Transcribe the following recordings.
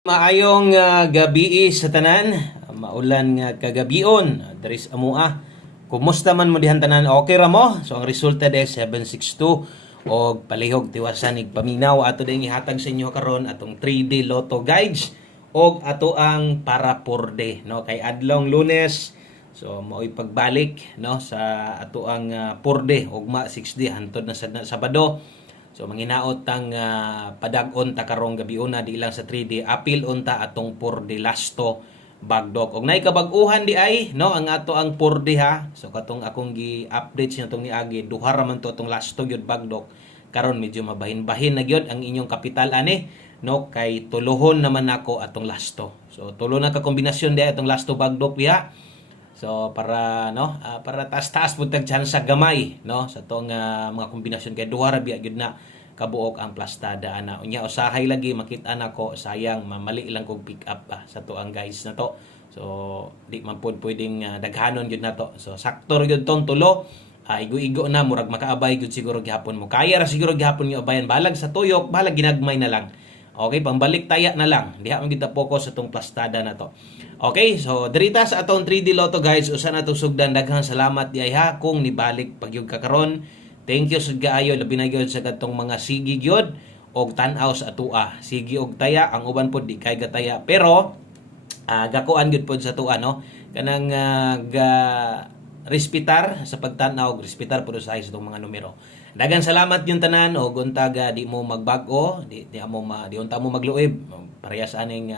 Maayong gabi sa tanan, maulan nga kagabion. There is amua. Kumusta man mo dihan tanan? Okay ra mo? So ang resulta de 762 og palihog tiwasan ig paminaw ato ding ihatag sa inyo karon atong 3D Lotto guides og ato ang para 4D no kay adlong Lunes. So mao'y pagbalik no sa ato ang 4D ugma 6D hantod na sa Sabado. So manginaot tang padag-on ta karong gabiuna di lang sa 3D apil unta atong 4D lasto bagdok. Og nay kabag-uhan di ay no ang ato ang 4D ha. So katong akong gi-update sa tong niagi duha ra man to atong lasto gyud bagdok. Karon medyo mabahin-bahin na gyud ang inyong kapital ani no kay tuluhon naman ako atong lasto. So tulo na ka kombinasyon di atong lasto bagdok diha. So para para taas-taas pud tag sa gamay no sa tong mga kombinasyon kay duha ra biya gyud na kabuok ang plastada ana. Unya usahay lagi makita nako sayang mamali lang kog pick up sa to ang guys na to. So di man pud pwedeng daghanon gyud na to. So sakto gyud tong tulo. Igo-igo na murag makaabay gyud siguro gihapon mo. Kaya ra siguro gihapon yung abayan balag sa tuyok, balag ginagmay na lang. Okay, pambalik taya na lang. Diha man kita focus sa tong plastada na to. Okay, so dirita sa atong 3D Lotto guys, usa na tong sugdan daghang salamat di ay ha kung nibalik pagyud ka karon. Thank you sud kaayo labi na gyud sa katong mga sigi gyud og tan-aw sa atua. Sigi og taya ang uban pod di kay gataya pero gakuan gyud pod sa atua no. Kanang ga respetar sa pagtan-aw, respetar pod sa itong mga numero. Daghang salamat yung tanan og untaga di mo magbag-o, di unta mo magluib parehas aning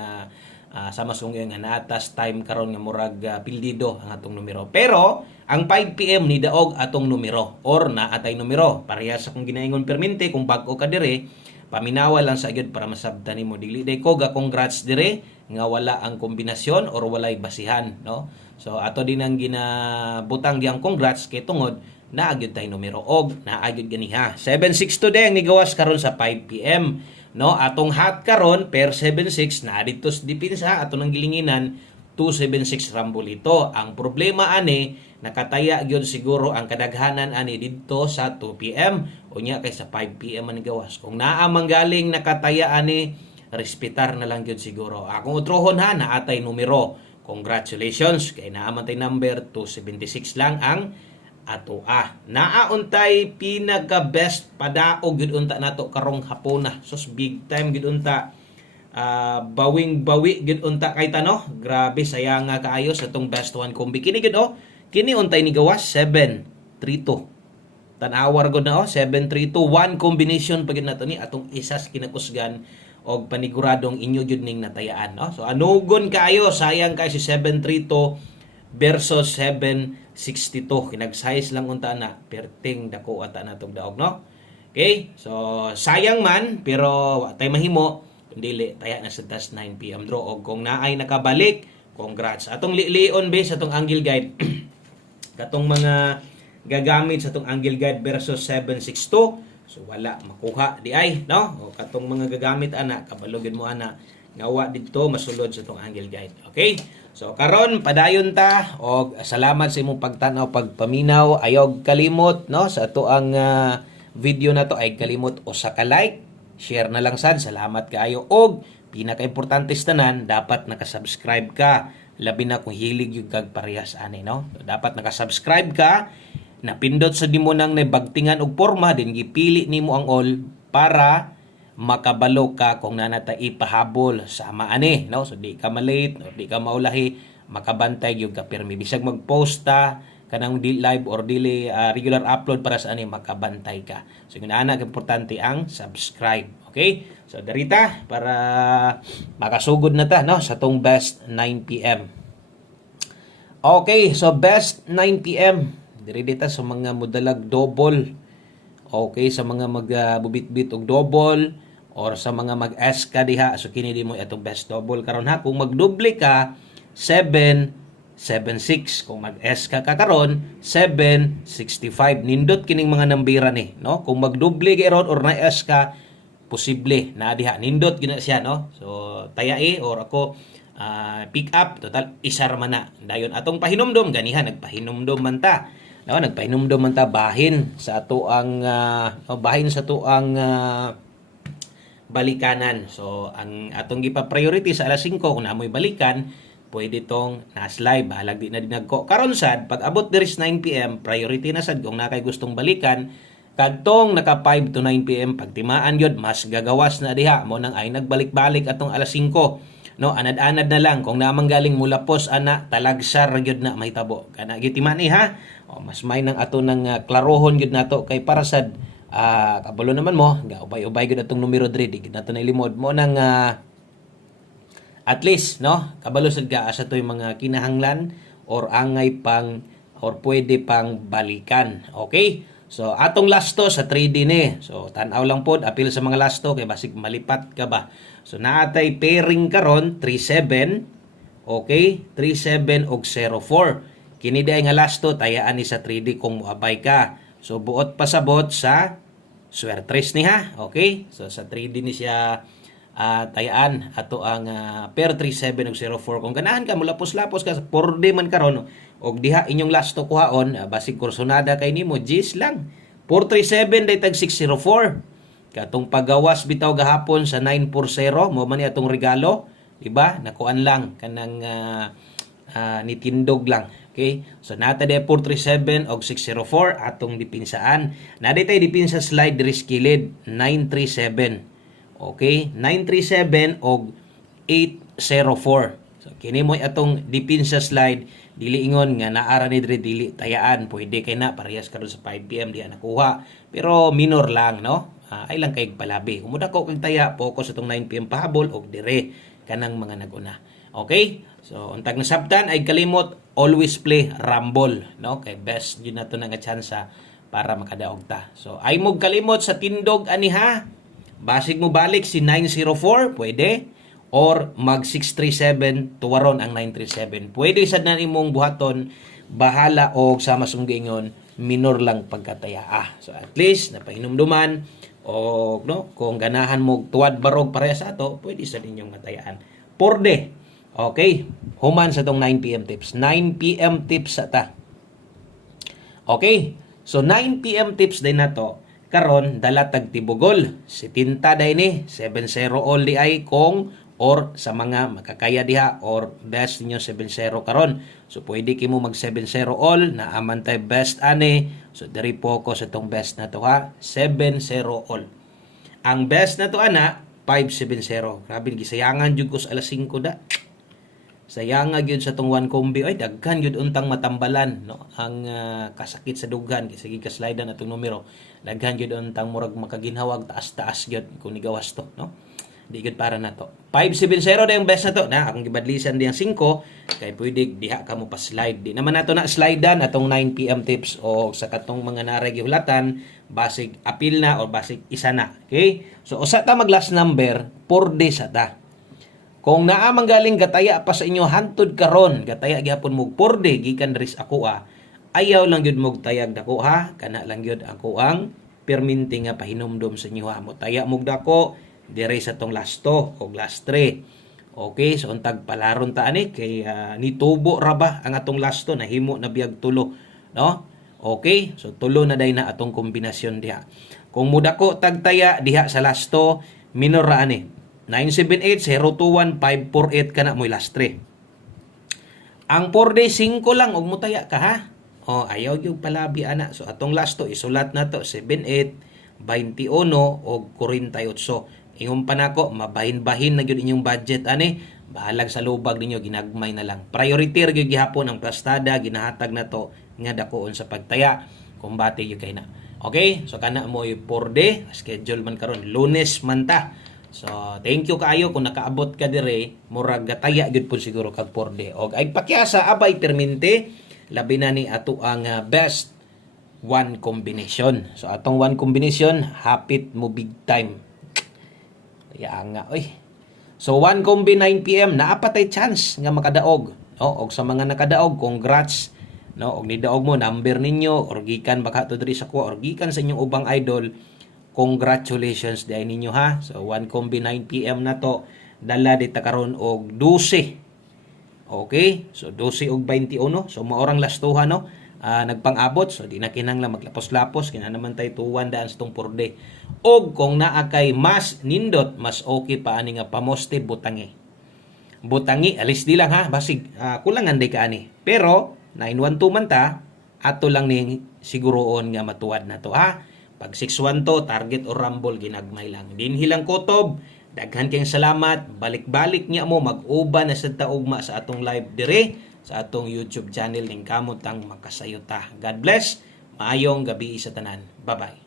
sama sung nga natas time karon nga murag pildido ang atong numero. Pero ang 5 PM ni daog atong numero or naatay numero. Parehas akong ginaingon permente kung bag-o ka dire, paminawa lang sa gyud para masabtan nimo. Dili day ko ga congrats dire nga wala ang kombinasyon or walay basihan, no? So ato din ang ginabutang diyang congrats kay tungod naagyud tay numero og naagyud ganiha 762 ang nigawas karon sa 5 PM no atong hot karon per 76 na dito sa depensa ato nang gilinginan 276 Rambolito. Ang problema ani nakataya gyud siguro ang kadaghanan ani didto sa 2 PM unya kay sa 5 PM man nigawas. Kung naa manggaling nakataya ani respetar na lang gyud siguro. Akong utrohon ha naatay numero. Congratulations kay naa man tay number 276 lang ang ato naauntay pinaka best padaog gid unta nato karong hapon na sus big time gid unta bawing bawi gid unta kay tano grabe sayang nga kaayo sa tong best one combi kini gid kini untay ni gawas 732 tan-awar gud na 732 one combination pagid nato ni atong isas kinakusgan og paniguradong inyo jud ning natayaan no so anugon kaayo sayang kay si 732 versus 762 kinag-size lang unta na perting dako ata na tong daog no. Okay? So sayang man pero wa tay mahimo dili taya na sa 9 PM draw og kung naay nakabalik congrats. Atong lion base atong angle guide katong mga gagamit sa atong angle guide versus 762 so wala makuha di ay no o katong mga gagamit ana kabalogin mo ana ngawa dito masulod sa atong angle guide. Okay? So karon padayon ta og salamat sa imong pagtan-aw pagpaminaw ayog kalimot no sa ato ang video na to ay kalimot usa ka like share na lang sad salamat kaayo og pinaka-importante sa tanan dapat naka-subscribe ka labi na kung hilig yung kag parehas ani no so, dapat naka-subscribe ka napindot sa dimo nang nabagtingan og porma din gipili nimo ang all para makabalo ka kung nanata ipahabol sa ani no so di ka malate or di ka maulahi makabantay gyud ka permi bisag mag-post ta kanang live or dili regular upload para sa ani makabantay ka so ginaana importante ang subscribe. Okay, so darita para makasugod na ta no sa tong best 9 PM. Okay, so best 9 PM diri dita sa mga modalag double. Okay, sa mga magbubitbit og double or sa mga mag-S ka diha so kini di mo atong best double karon ha kung magdoble ka 776 kung mag-S ka karon 765 nindot kining mga nambira ni no kung magdoble gyud or na-S ka posible na diha nindot gina siya no so tayai or ako pick up total isar man na dayon atong pahinumdom ganiha nagpahinumdom man ta no nagpahinumdom man ta bahin sa ato ang balikanan. So ang atong gipa-priority sa alas 5 kung naamoy balikan, pwede tong naslay, bahalag di na dinagko. Karon sad, pag abot diri sa 9 PM, priority na sad kung nakay gustong balikan, kadtong naka 5 to 9 PM pagtimaan yun, mas gagawas na diha mo nang ay nagbalik-balik atong alas 5. No, anad-anad na lang kung namang galing mula pos ana talagsar gyud na mahitabo. Kana gyud timani ha. O, mas may nang ato nang klarohon gyud nato kay para sad kabalo naman mo, ubay-ubay gyud atong numero 3 di gyud nato nalimod mo nang at least no kabalo sad ka sa toy mga kinahanglan or angay pang or pwede pang balikan. Okay? So atong lasto sa 3D ni. So tan-aw lang pod apil sa mga lasto kay basig malipat ka ba. So naatay pairing karon 37, okay? 37 og 04. Kini day nga lasto tayaan ni sa 3D kung moabay ka. So buot pasabot sa swertres ni ha. Okay? So sa 3D ni siya tayaan ato ang per 37 og 04. Kung ganahan ka mulapos-lapos ka 4D man karon og diha inyong lasto kuhaon basig kursonada kay nimo G's lang. 437 day tag 604. Katong pagawas bitaw gahapon sa 940 mo man ni atong regalo, di ba? Nakuan lang kanang nitindog lang. Okay? So nata day 437 og 604 atong dipinsaan. Naday tay dipinsa slide diri sa kilid 937. Okay? 937 og 804. So kini mo atong dipinsa slide dili ingon nga naara ni diri dili tayaan, pwede kay na parehas karon sa 5 PM diha nakuha, pero minor lang no. Ay lang kay palabi kung muda ko kag taya focus atong 9 PM pahabol og dire kanang mga naguna. Okay, so untag nasabtan ay kalimot always play rumble no, kay best yun nato nga tsansa para makadaog ta. So ay mo kalimot sa tindog ani ha, basig mo balik si 904 pwede, or mag 637 tuwaron ang 937. Pwede sad na imong buhaton, bahala og sama sunggingon minor lang pagkataya. So at least napahinumduman o no kung ganahan mo tuwad barog pareha sa ato, pwede sa ninyong matayaan. Porde. Okay, human sa tong 9 PM tips. 9 PM tips sa ta. Okay, so 9 PM tips din nato. Karon dala tag tibugol. Si tinta day ni 70 all di ay kung or sa mga makakaya diha or best ninyo 7-0 karon. So pwede kimo mag 7-0 all na amantay best ani. So diri focus itong best na to ha, 7-0 all. Ang best na to ana 5-7-0. Grabe gisayangan jud ko sa alas 5 da. Sayanga gyud sa tong one combi ay daghan gyud untang matambalan no. Ang kasakit sa dughan kay sige ka-slide na atong numero. Daghan gyud untang murag makaginhawag taas-taas gyud kung nigawas to no. Di gud para na to. 5-7-0 na yung best na to. Na, akong gibadlisan diyang 5, kay pwede diha ka mo pa-slide. Di naman nato na slidean atong 9 PM tips o sa katong mga naray gihulatan, basig apil na o basig isa na. Okay? So, usa ta mag last number, 4 days ta. Kung naa manggaling gataya pa sa inyo hantud karon, gataya gyapon mo 4 day gikan diri sa ako ayaw lang gyud mo tayag dako ha, kana lang gyud ako ang perminti nga pahinumdom sa inyo ha. Mo taya mo dako dire sa tong lasto o last 3. Okay, so untag palaron ta ani kay nitubo ra ba ang atong lasto na himo na biyag tulo, no? Okay, so tulo na day na atong kombinasyon diha. Kung mudako tagtaya diha sa lasto, minor ra ani. 978 021 548 kana moy last 3. Ang 4 day 5 lang og mutaya ka ha. O ayaw gyud palabi ana. So atong lasto isulat na to 78 21 og 48. Ingon pa nako, mabahin-bahin na gyud inyong budget ani. Bahalag sa lubag ninyo ginagmay na lang. Priority gyud gihapon ang plastada ginahatag na to nga dakoon sa pagtaya. Kumbate gyud kay na. Okay? So kana mo 4 day schedule man karon Lunes man ta. So thank you kaayo kung nakaabot ka dire, murag gataya gyud pud siguro kag 4 day. Og ay pakyasa abay permente labi na ni ato ang best one combination. So atong one combination hapit mo big time. Ya nga oy. So one combi 9 PM naa pa tay chance nga makadaog. No, og sa mga nakadaog congrats. No, og nidaog mo number ninyo or gikan baka to diri sa kuha or gikan sa inyong ubang idol. Congratulations di ninyo ha. So one combi 9 PM na to. Dala dita karon og 12. Okay? So 12 og 21. So maorang lastuhan no. nagpang-abot, so di na kinahanglan maglapos-lapos, kinahanglan naman tayo tuwan daan sa tong purde. Og kung naa kay mas nindot, mas okay pa ani nga pamoste butangi. Butangi alis di lang ha, basig kulangan day ka ani. Pero 912 man ta, ato lang ning siguroon nga matuwad na to ha. Pag 612 to, target o rumble ginagmay lang. Dinhi lang kutob. Daghan kayong salamat. Balik-balik niya mo mag-uban na sa taugma sa atong live dire sa atong YouTube channel ning kamot ang makasayota. God bless. Maayong gabi sa tanan. Bye-bye.